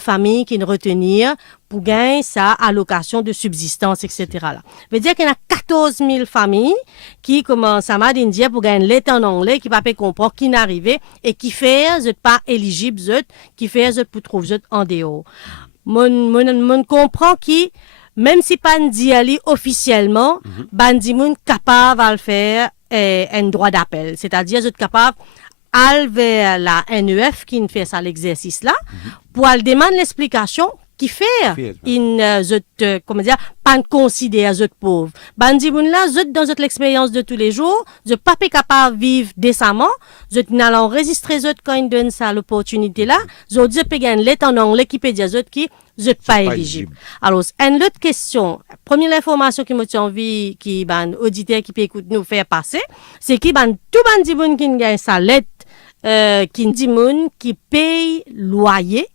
familles qui ne retenir pour gagner sa allocation de subsistance, etc. Là. Veut dire qu'il y a 14 000 familles qui commencent à m'indiquer pour gagner l'état en anglais, qui ne peuvent pas comprendre, qui n'arrivent et qui fait, pas éligible, qui fait, pour trouver en dehors. Mon comprend qui, même si pas dit aller officiellement, bandi moun capable à le faire, un droit d'appel. C'est-à-dire, vous capable aller vers la NEF qui fait ça l'exercice là, pour aller demander l'explication qui fait comment dire, pas considérer les pauvres. Bandi moun là, dans l'expérience de tous les jours, je pas capable de vivre décemment, je n'allons enregistrer quand ils donnent ça l'opportunité là, je dis peut gagner l'état en anglais qui peut dire qui je pas éligible. Alors, une autre question, première information qui m'a envie, qui ban auditeur qui peut écouter nous faire passer, c'est qui ban tout bandi moun qui gagne sa lettre, qui dit moun qui paye loyer,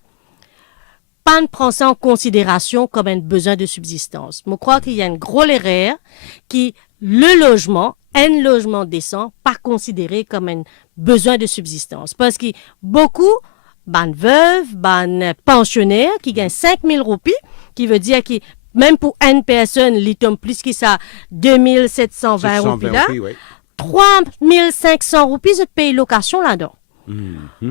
pas ne prend ça en considération comme un besoin de subsistance. Je crois qu'il y a une grosse erreur qui un logement décent, pas considéré comme un besoin de subsistance. Parce que beaucoup ban veuve, ban pensionnaire qui gagne 5 000 roupies, qui veut dire que même pour une personne, il tombe plus que ça, 2 720 roupies là, 3 500 roupies, je paye location là-dedans.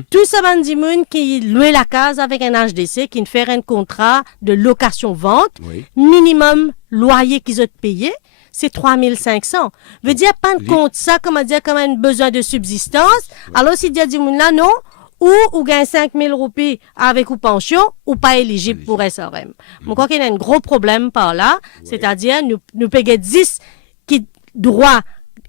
Tout ça, bandi moun qui loue la case avec un HDC, qui ne fait un contrat de location-vente, minimum loyer qu'ils ont payé, c'est 3 500. Veut dire, pas de compte ça, comme un besoin de subsistance. Alors, si dit moun là, non, ou gagne 5 000 roupies avec ou pension, ou pas éligible pour SRM. Je crois qu'il y a un gros problème par là, c'est-à-dire, nous payons 10 qui droit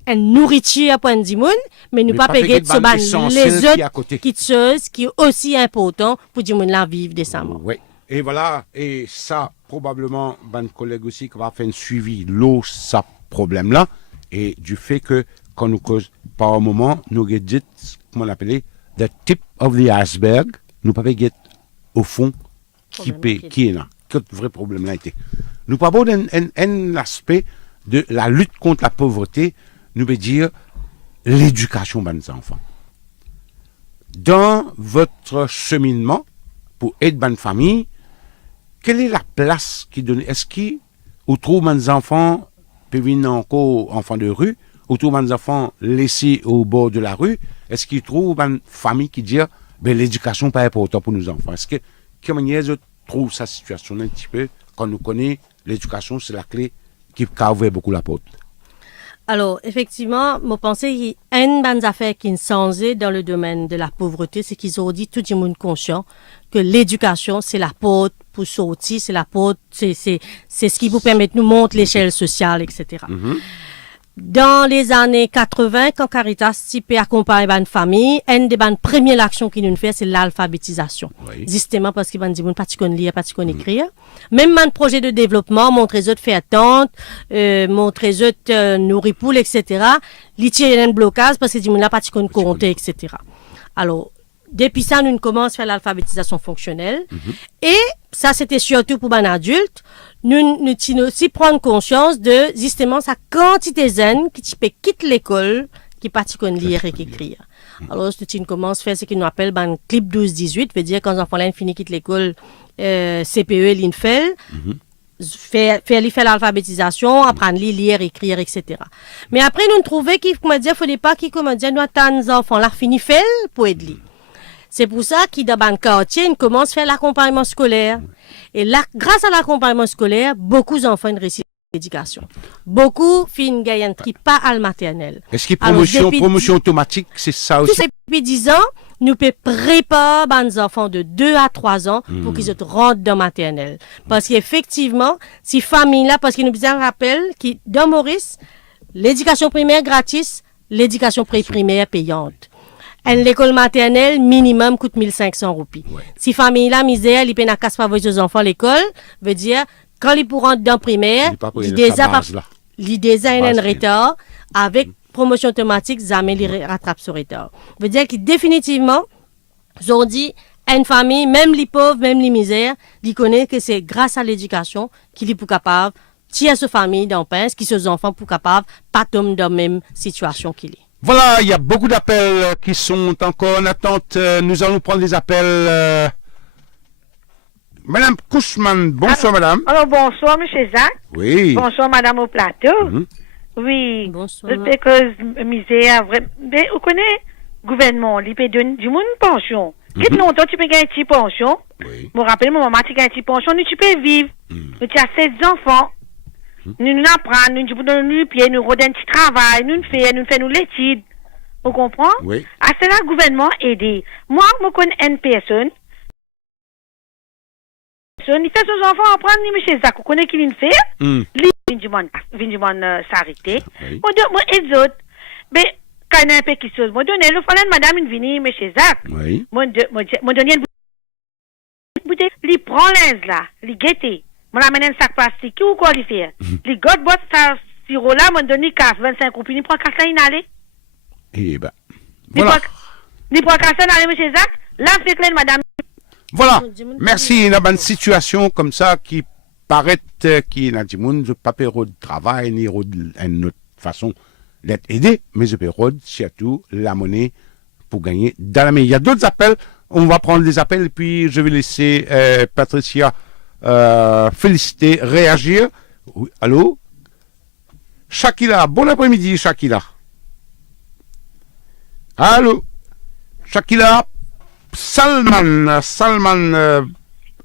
une nourriture à point de moun, mais nous pas payer de les autres qui est aussi important pour dire moun là vivre décemment. Oui. Et voilà, et ça, probablement, ben collègue aussi qui va faire un suivi l'eau, ça problème là, et du fait que, quand nous cause, par un moment, nous dit, comment l'appeler, the tip of the iceberg, nous pas payer au fond, qui est là, quel vrai problème là était. Nous pas avoir un aspect de la lutte contre la pauvreté, nous veut dire l'éducation de nos enfants. Dans votre cheminement pour aider bonne famille, quelle est la place qui donne? Est-ce qu'on trouve nos enfants, peuvent venir encore enfants de rue, ou trouve nos enfants laissés au bord de la rue? Est-ce qu'ils trouvent une famille qui dit ben, l'éducation n'est pas importante pour nos enfants? Est-ce que comment ils trouvent sa situation un petit peu quand nous connaissons l'éducation, c'est la clé qui a ouvert beaucoup la porte? Alors, effectivement, je pense qu'il y a une bonne affaire qui est changée dans le domaine de la pauvreté, c'est qu'ils ont dit tout le monde conscient que l'éducation, c'est la porte pour sortir, c'est la porte, c'est ce qui vous permet de nous montrer l'échelle sociale, etc. Dans les années 80, quand Caritas type accompagne une famille, une des premières actions qu'il nous fait, c'est l'alphabétisation. Justement parce qu'ils vont dire, pas tu connais lire, pas tu connais écrire. Même un projet de développement, montrer les autres faire tente, montrer les autres nourrir poule, etc. Ils tirent un blocage parce qu'ils disent, là, pas tu connais compter, etc. Alors, depuis ça, nous commençons à faire l'alphabétisation fonctionnelle. Et ça, c'était surtout pour les adultes. Nous aussi prendre conscience de, justement, sa quantité de jeunes qui quittent l'école, qui ne lire et écrire. Alors, nous commençons à faire ce qu'on appelle un clip 12-18, veut dire quand les enfants finissent quittent l'école, CPE, l'INFEL, faire l'alphabétisation, apprendre à lire, écrire, etc. Mais après, nous trouvons qu'il ne fallait pas nous attendre les enfants là finissent faire pour aider. C'est pour ça qu'il dans un quartier, ils commencent à faire l'accompagnement scolaire. Et là, grâce à l'accompagnement scolaire, beaucoup d'enfants réussissent l'éducation. Beaucoup finissent gagnant qui pas à la maternelle. Est-ce qu'il y a promotion automatique, c'est ça aussi? Depuis 10 ans, nous pouvons préparer les enfants de 2 à 3 ans pour qu'ils rentrent dans la maternelle. Parce qu'effectivement, si famille là, parce qu'il nous rappelle que dans Maurice, l'éducation primaire gratis, l'éducation pré-primaire payante. L'école maternelle, minimum, coûte 1500 roupies. Si famille la misère, ils peuvent pas envoyer aux enfants à l'école, veut dire, quand ils pourront dans primaire, ils déjà un retard, avec promotion automatique, jamais ils rattrapent ce retard. Veut dire que définitivement, aujourd'hui, une famille, même les pauvres, même les misères, ils connaissent que c'est grâce à l'éducation qu'ils sont capables de tirer sa famille dans le pince, qui sont enfants pour capables pas tomber dans la même situation qu'il est. Voilà, il y a beaucoup d'appels qui sont encore en attente. Nous allons prendre les appels Madame Kouchman, bonsoir madame. Alors, bonsoir, M. Jacques. Oui. Bonsoir, madame au plateau. Mhm. Oui. Bonsoir. Je sais que misère, mais vous connaissez, gouvernement, il peut donner du monde une pension. Quelque longtemps, tu peux gagner une petite pension. Oui. Je me rappelle, mon maman, tu gagnes une petite pension, nous, tu peux vivre. Nous, tu as 7 enfants. Nous nous apprenons, nous nous nous pieds, nous rodons un petit travail, nous faisons l'étude. Vous comprenez? Oui. À cela, le gouvernement aide. Moi, je connais une personne. Il fait ses enfants apprendre, ni M. Zach, vous connaissez qui il fait? Lui, il vient de s'arrêter. Oui. Moi, et les autres. Mais, quand il y a un peu qui chose, moi, donner le fallait madame, il vient, M. Zach. Oui. Moi, donner une bouteille. Il prend l'aise là, il guette. Moi, l'amène un sac plastique, ou quoi il fait? Il gote, botte, ça, sirop là, moi, donne 25 roupies, il prend casse là, il allait. Eh ben, voilà. Il prend casse là, il allait, M. Zach. Là, c'est clair, madame. Voilà. Merci. Il y a une situation comme ça qui paraît qui n'a pas de papier de travail ni une autre façon d'être aidé, mais je peux surtout la monnaie pour gagner dans la main. Il y a d'autres appels. On va prendre des appels et puis je vais laisser Patricia féliciter, réagir. Oui, allô? Shakila, bon après-midi, Shakila. Allô? Shakila? Salman,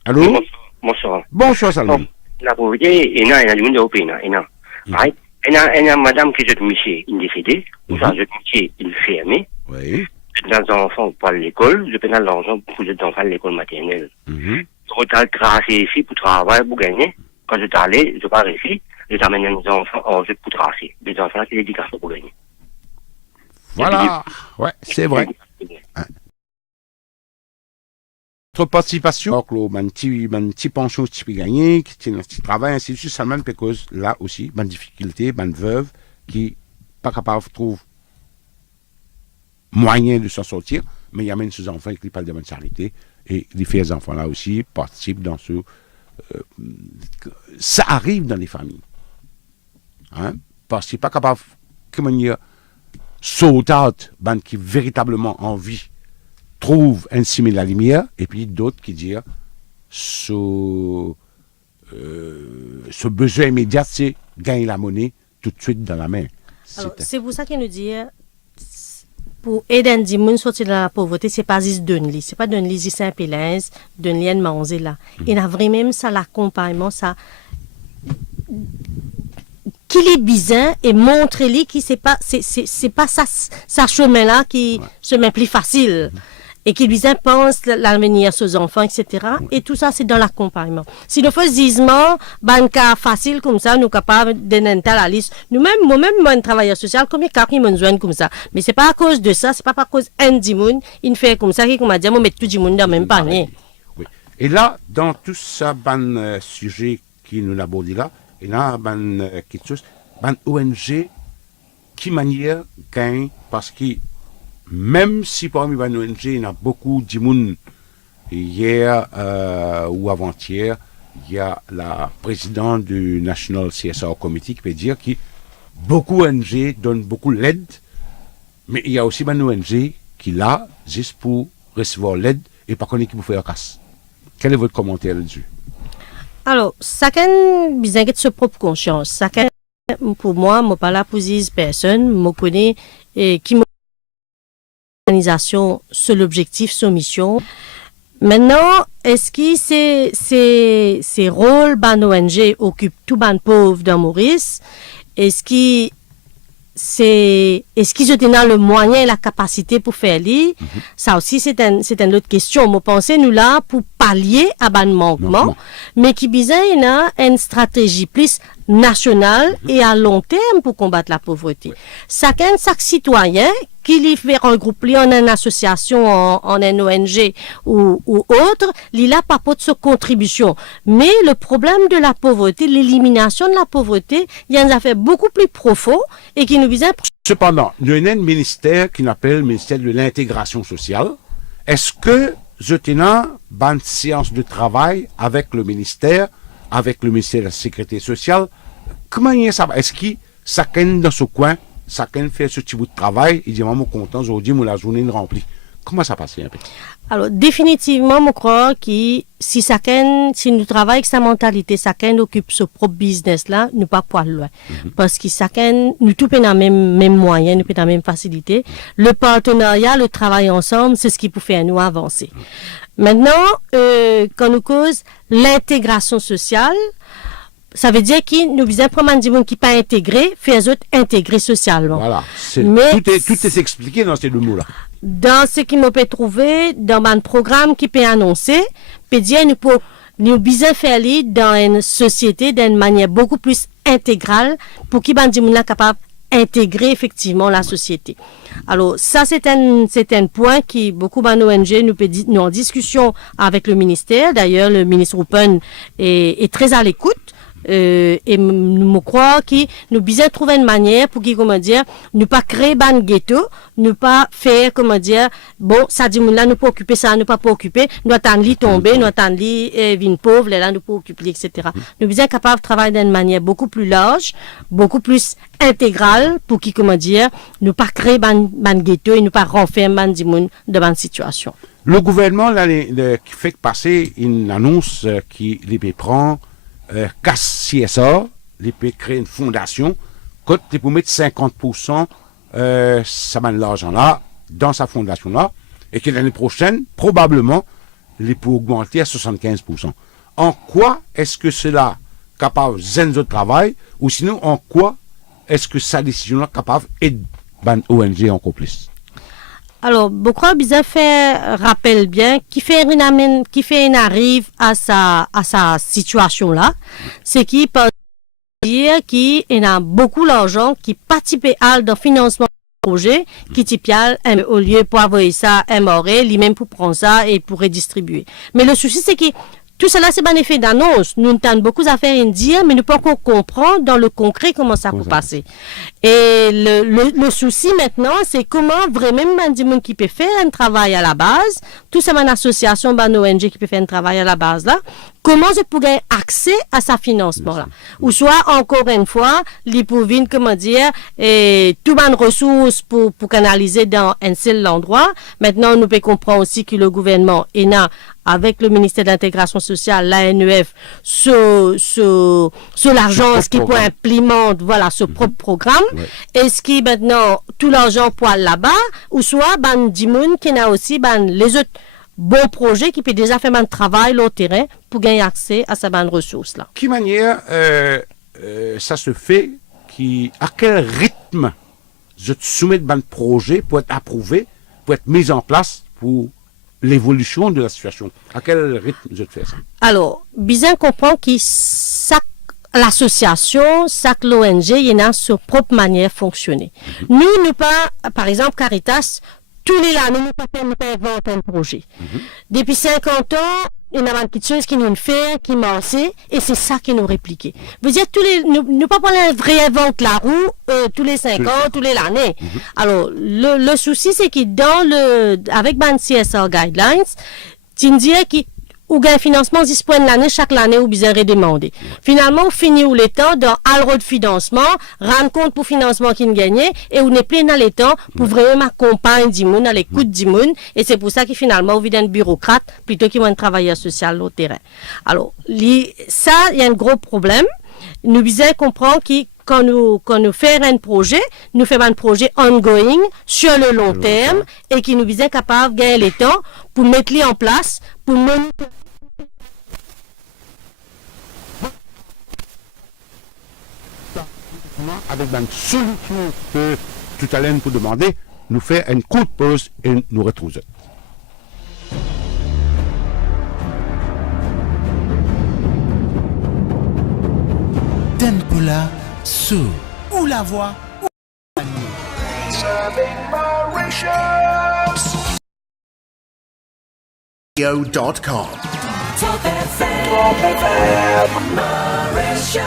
allô? Bonsoir. Bonsoir, Salman. La pauvreté, il y a du monde au pays, il y a. Right? Il y a madame qui est monsieur, il est décédé, ou ça, je monsieur, il est fermé. Oui. Dans les enfants pour l'école, je prends l'argent pour les enfants à l'école maternelle. Je retard tracer ici pour travailler, pour gagner. Quand je t'allais, je pars ici, je t'amène les enfants en jeu pour tracer. Les enfants qui dédicacent pour gagner. Voilà. Ouais, c'est vrai. Notre participation, un petit pension qui peut gagner, qui tient un petit travail, ainsi de suite, ça même cause là aussi, une difficulté, une veuve qui pas capable de trouver moyen de s'en sortir, mais il y a même ses enfants qui parlent de bonne charité, et les filles et enfants là aussi participent dans ce. Ça arrive dans les familles. Hein? Parce qu'ils ne sont pas capables, comment dire, sauter out, qui véritablement envie trouve ainsi la lumière, et puis d'autres qui disent ce besoin immédiat, c'est gagner la monnaie tout de suite dans la main. C'est pour ça qu'il nous dit, pour aider les gens à sortir de la pauvreté, ce n'est pas juste donner, ce n'est pas donner les Saint-Pélin, donner les manger là. Il y a vraiment ça, l'accompagnement, ça. Qu'il est bizarre et montrer-lui que c'est pas ça chemin là qui chemin plus facile. Et qui lui pense l'avenir sur les enfants, etc. Et tout ça, c'est dans l'accompagnement. Si nous faisons gisement, un cas facile comme ça, nous sommes capables de la liste. Nous-mêmes, moi-même, moi, un travailleur social, combien de cas qui me joignent comme ça? Mais c'est pas à cause de ça, c'est pas à cause d'un dimoun, il fait comme ça, qui m'a dit, moi, mettre tout le monde dans le même panier. Oui. Et là, dans tout ça, sujet qui nous aborde là, il y a quelque chose, ONG qui manière gagne parce que même si parmi les ONG, il y a beaucoup de monde, hier ou avant-hier, il y a la présidente du National CSR Committee qui peut dire que beaucoup d'ONG donnent beaucoup d'aide, mais il y a aussi des ONG qui là, juste pour recevoir l'aide et pas connaître qui vous fait la casse. Quel est votre commentaire là-dessus? Alors, chacun a besoin de sa propre conscience. Chacun, pour moi, je ne parle pas pour 10 personnes, je connais qui organisation sur l'objectif, sur mission. Maintenant, est-ce que ces rôles ban ONG occupent tout ban pauvre dans Maurice? Est-ce qu'ils ont le moyen et la capacité pour faire lire? Ça aussi, c'est une autre question. Je pense nous là pour pallier à ban manquement, mais qui besoin une stratégie plus nationale et à long terme pour combattre la pauvreté. Chaque citoyen qui fait regrouper en une association, en une ONG ou autre, il a pas de sa contribution. Mais le problème de la pauvreté, l'élimination de la pauvreté, il y a un affaire beaucoup plus profond et qui nous vise. Cependant, il y a un ministère qui s'appelle le ministère de l'intégration sociale. Est-ce que je tiens une séance de travail avec le ministère de la Sécurité sociale? Comment ça va? Est-ce que chacun dans ce coin, chacun fait ce petit bout de travail, il dit, maman, content, aujourd'hui, la journée est remplie. Comment ça passe un peu? Alors, définitivement, je crois que si nous travaillons avec sa mentalité, chacun occupe son propre business là, nous pas poil loin. Parce que chacun, nous tous dans même moyen, nous dans la même facilité. Le partenariat, le travail ensemble, c'est ce qui peut faire nous avancer. Maintenant, quand nous cause l'intégration sociale, ça veut dire que nous visons prendre des gens qui pas intégrés, faire les autres intégrer socialement. Voilà. Mais Tout est expliqué dans ces deux mots-là. Dans ce qui me peut trouver, dans un programme qui peut annoncer, peut dire nous besoin faire dans une société d'une manière beaucoup plus intégrale pour qu'ils soient capables d'intégrer effectivement la société. Alors, ça, c'est un point qui beaucoup d'ONG nous en discussion avec le ministère. D'ailleurs, le ministre Open est très à l'écoute. Et je crois que nous besoin trouver une manière pour qui, comment dire, ne pas créer un ghetto, ne pas faire, comment dire, bon, ça dit, là, nous pas occuper ça, nous pas occuper, nous attendre li tomber, nous attendre li, vin pauvre, là, nous pas occuper, etc. Nous besoin capables de travailler d'une manière beaucoup plus large, beaucoup plus intégrale pour qui, comment dire, ne pas créer un ghetto et ne pas renfermer des gens dans une situation. Le gouvernement, là, qui fait passer une annonce qui les prend casse CSA, les peut créer une fondation, quand tu peux mettre 50% ça de l'argent-là dans sa fondation-là, et que l'année prochaine, probablement, les peut augmenter à 75%. En quoi est-ce que cela capable de travail, ou sinon, en quoi est-ce que sa décision-là capable d'aider ONG encore plus? Alors, beaucoup bizarre fait rappelle bien qui fait une arrive à sa situation là, c'est qui peut dire qu'il y a beaucoup d'argent qui participe à dans financement projet qui typial au lieu pour avoir ça MRE, lui-même pour prendre ça et pour redistribuer. Mais le souci c'est que tout cela, c'est un effet d'annonce. Nous avons beaucoup d'affaires à dire, mais nous ne pouvons pas comprendre dans le concret comment ça peut passer. Et le souci maintenant, c'est comment vraiment un monde qui peut faire un travail à la base, tout ça, une association, une ONG qui peut faire un travail à la base là, comment je pourrais accès à sa financement là. Ou soit, encore une fois, les pouvines, comment dire, et tout une ressources pour canaliser dans un seul endroit. Maintenant, nous pouvons comprendre aussi que le gouvernement est là avec le ministère de l'Intégration sociale, l'ANEF, sur l'argent, ce qui peut implémenter, voilà, ce propre programme. Ouais. Est-ce que maintenant, tout l'argent pour aller là-bas, ou soit, Dimoun, qui a aussi, les autres bons projets qui peut déjà faire un travail au terrain pour gagner accès à ces bonnes ressources-là. Qui manière ça se fait, à quel rythme je te soumets un projet pour être approuvé, pour être mis en place pour l'évolution de la situation? À quel rythme je te fais ça? Alors, bien comprendre que chaque l'association, chaque l'ONG, il y a sa propre manière de fonctionner. Nous pas, par exemple, Caritas, tous les années, nous pas inventer un projet. Depuis 50 ans, il y a quelque chose qui nous fait, qui marche, et c'est ça qui nous réplique. Vous dites, nous pas réinventer la roue tous les 5 ans, tous les années. Alors, le souci, c'est que avec ban CSR Guidelines, tu me disais que ou gain financement disponible l'année, chaque année, ou bien redemander. Finalement, on finit où les temps dans alro de financement, rendre compte pour financement qui nous gagnait, et on est plein dans les temps pour vraiment accompagner du monde, à l'écoute du monde, et c'est pour ça que finalement, on vit un bureaucrate plutôt qu'il un travailleur social au terrain. Alors, ça, il y a un gros problème. Nous devons comprendre que quand nous faisons un projet, nous faisons un projet ongoing sur le long terme et qui nous devons capables de gagner le temps pour mettre les en place, pour monitorer. Avec une solution que tout à l'heure pour demander, nous fait une courte pause et nous retrouvons. Tempola sous ou la voix ou Top FM Mauritius.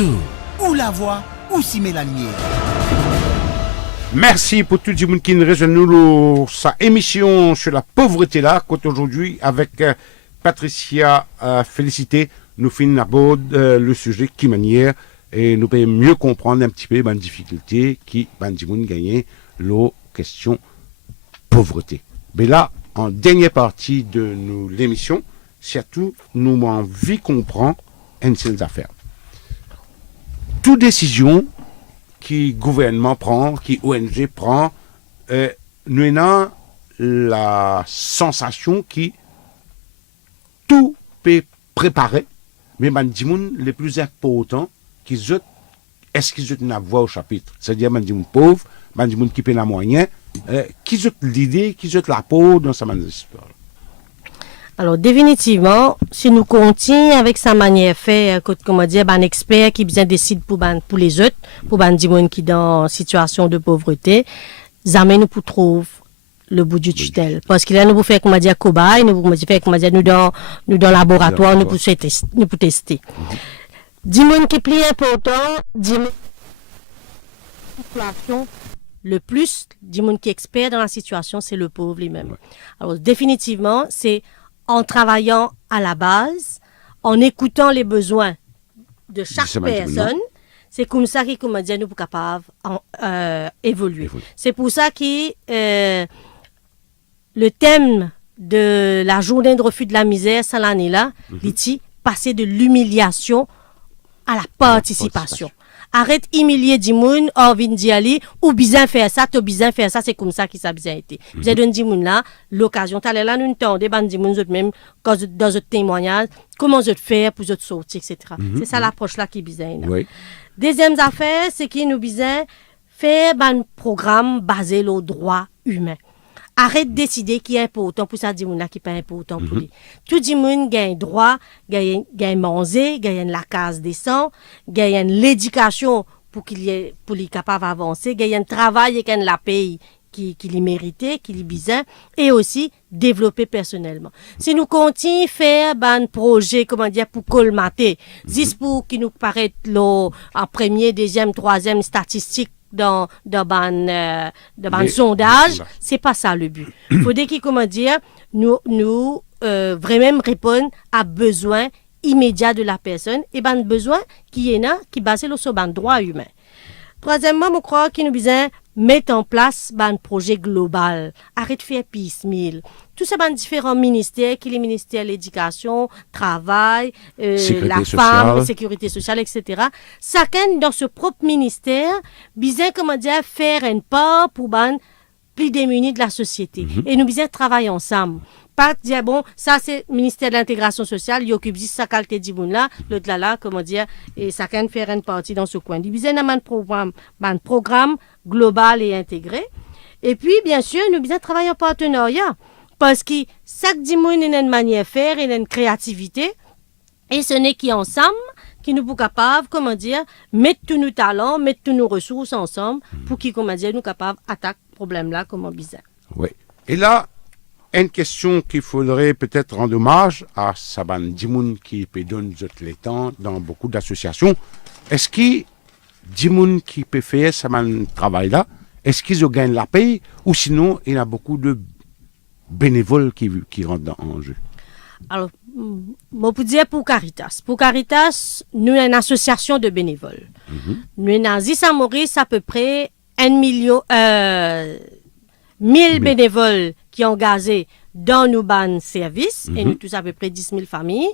Sous ou la voix ou si Mélanie. Merci pour tout le monde qui nous rejoint nous sa émission sur la pauvreté là, qu'aujourd'hui avec Patricia Félicité, nous finissons d'aborder le sujet qui manière et nous pouvons mieux comprendre un petit peu les difficultés qui bandiment gagner la question pauvreté. Mais là, en dernière partie de l'émission, surtout, nous avons envie de comprendre une seule affaire. Toute décision qui gouvernement prend, qui ONG prend, nous avons la sensation que tout peut préparer, mais les plus importants, est-ce qu'ils ont une voix au chapitre? C'est-à-dire, les pauvres, les qui paient la moyenne, qui ont l'idée, qui ont la peau dans sa histoire. Alors, définitivement, si nous continuons avec sa manière de faire, comme on dit, un expert qui bien décide pour les autres, pour les gens qui sont dans une situation de pauvreté, jamais nous pour trouver le bout du tunnel. Parce que là, nous pouvons faire, comme on dit, cobaye, nous pouvons faire, comme on dit, nous dans le laboratoire, nous pouvons tester. Dis gens qui est plus important, dis situation. Le plus, dis gens qui est expert dans la situation, c'est le pauvre lui-même. Ouais. Alors, définitivement, c'est en travaillant à la base, en écoutant les besoins de chaque personne, c'est comme ça que, comme on dit, nous sommes capables d'évoluer. C'est pour ça que le thème de la journée de refus de la misère, cette année-là, c'est passer de l'humiliation à la participation. Arrête humilier du monde, ou bien faire ça, c'est comme ça que ça a bien été. Bien donner du monde là, l'occasion, t'as là, nous t'en débat du monde même, dans notre témoignage, comment je faire pour je sortir, etc. C'est ça l'approche là qui est bien. Oui. Deuxième affaire, c'est qu'il nous besoin faire un programme basé sur le droit humain. Arrête de décider qui est important pour ça, du monde là qui n'est pas important pour lui. Tout le monde gagne droit, gagne manger, gagne la case décente, gagne l'éducation pour qu'il est capable d'avancer, gagne un travail et gagne la paye qu'il méritait, qu'il est besoin, et aussi développer personnellement. Si nous continuons à faire un projet, comment dire, pour colmater, juste pour qu'il nous paraît en premier, deuxième, troisième statistique, dans sondage, c'est pas ça le but. Il faudrait qu'il, comment dire, nous vraiment répondre à besoin immédiat de la personne et besoin qui est là, qui basé sur le droit humain. Troisièmement, je crois qu'il nous besoin mettre en place un projet global. Arrête de faire piecemeal. Tous ces différents ministères, qui les ministères de l'éducation, travail, la femme, sécurité sociale, etc. Chacun dans ce propre ministère, besoin, comment dire, faire une part pour les plus démunis de la société. Et nous besoin travailler ensemble. Pas dire, bon, ça c'est le ministère de l'intégration sociale, il occupe juste sa qualité de monde là, l'autre là, comment dire, et chacun faire une partie dans ce coin. Il besoin d'un programme global et intégré. Et puis, bien sûr, nous besoin travailler en partenariat. Parce que chaque dimanche, il y a une manière de faire, il y a une créativité. Et ce n'est qu'ensemble qui nous sommes capables, comment dire, mettre tous nos talents, mettre toutes nos ressources ensemble pour qu'ils, comment dire, nous sommes capables d'attaquer ce problème-là comme un bizarre. Oui. Et là, une question qu'il faudrait peut-être rendre hommage à Saban Dimoun qui peut donner les temps dans beaucoup d'associations. Est-ce que Dimoun qui peut faire ce travail-là, est-ce qu'ils gagnent la paye ou sinon il y a beaucoup de bénévoles qui rentrent en jeu? Alors, je peux dire pour Caritas. Pour Caritas, nous sommes une association de bénévoles. Nous sommes à Saint-Maurice à peu près 1000 bénévoles qui ont engagés dans nos services, et nous tous à peu près 10 000 familles.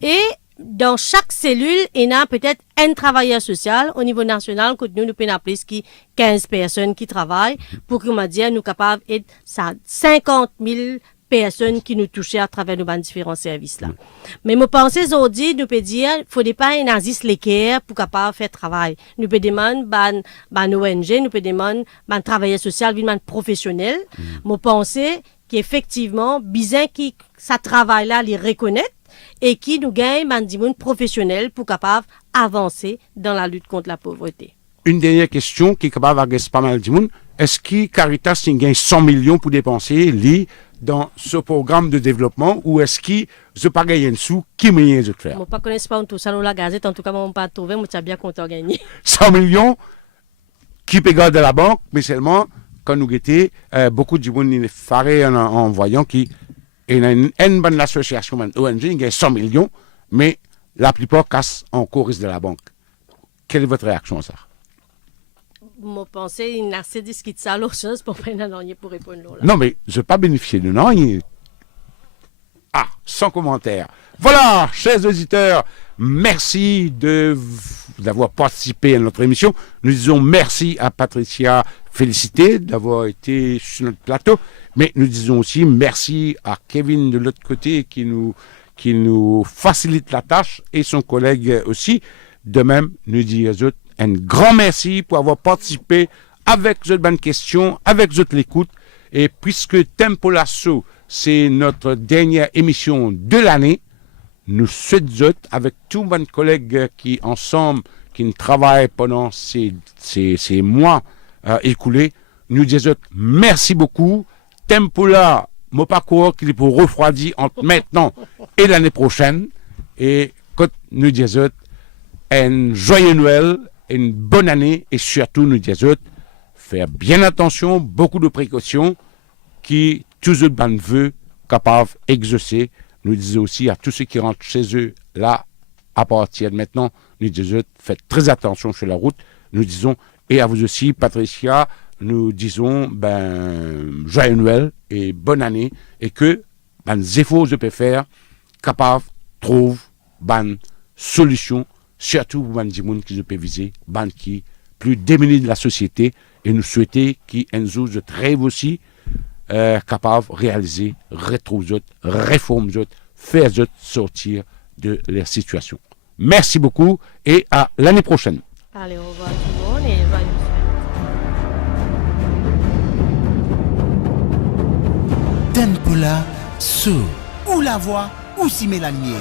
Et dans chaque cellule, il y a peut-être un travailleur social au niveau national, que nous pouvons plus que 15 personnes qui travaillent pour que, nous sommes capables d'être 50 000 personnes qui nous touchent à travers nos différents services-là. Mais je pense aujourd'hui, nous pouvons dire, il ne faut pas un nazis l'équerre pour capable faire travail. Nous pouvons demander une ONG, nous pouvons demander un travailleur social, un professionnel. Je pense qu'effectivement, besoin que ça travail-là, les reconnaître et qui nous gagne un monde professionnel pour capable avancer dans la lutte contre la pauvreté. Une dernière question qui est capable d'agresser pas mal de monde. Est-ce que Caritas gagne 100 millions pour dépenser dans ce programme de développement ou est-ce qu'il ne pas gagner un sou qui me de faire? Je ne connais pas tout ça dans la gazette, en tout cas, je ne pas trouvé, mais tu as bien content de gagner. 100 millions qui peut garder la banque, mais seulement quand nous guettons, beaucoup de gens faré en voyant qu'il y a une bonne association, une ONG, il y a 100 millions, mais la plupart cassent encore risque de la banque. Quelle est votre réaction à ça? Je pensais qu'il y a assez discuté de ça, l'autre chose, pour prendre un dernier pour répondre là. Non, mais je ne vais pas bénéficier de non. Ah, sans commentaire. Voilà, chers auditeurs, merci d'avoir participé à notre émission. Nous disons merci à Patricia Félicité d'avoir été sur notre plateau, mais nous disons aussi merci à Kevin de l'autre côté qui nous facilite la tâche et son collègue aussi. De même, nous disons un grand merci pour avoir participé avec cette bonne question, avec cette l'écoute. Et puisque Tempo Lasso, c'est notre dernière émission de l'année, nous souhaitons avec tous mes collègues qui ensemble, qui travaillent pendant ces mois écoulés, nous disons merci beaucoup. Tempo là, mon parcours qui est pour refroidir entre maintenant et l'année prochaine. Et quand nous disons un joyeux Noël, une bonne année et surtout nous disons faire bien attention, beaucoup de précautions qui tous eux ben veut capables d'exaucer. Nous disons aussi à tous ceux qui rentrent chez eux là à partir de maintenant, nous disons faites très attention sur la route. Nous disons et à vous aussi Patricia, nous disons joyeux Noël et bonne année et que les efforts je peux faire capables trouve bonne solution. Surtout pour les gens qui peuvent viser, les qui plus démunis de la société, et nous souhaitons qu'ils aient rêve aussi, capables de réaliser, retrouver, réformer, faire sortir de leur situation. Merci beaucoup et à l'année prochaine. Allez, au revoir tout le monde et joyeux. Tempo là, sous, ou la voix, ou si la lumière.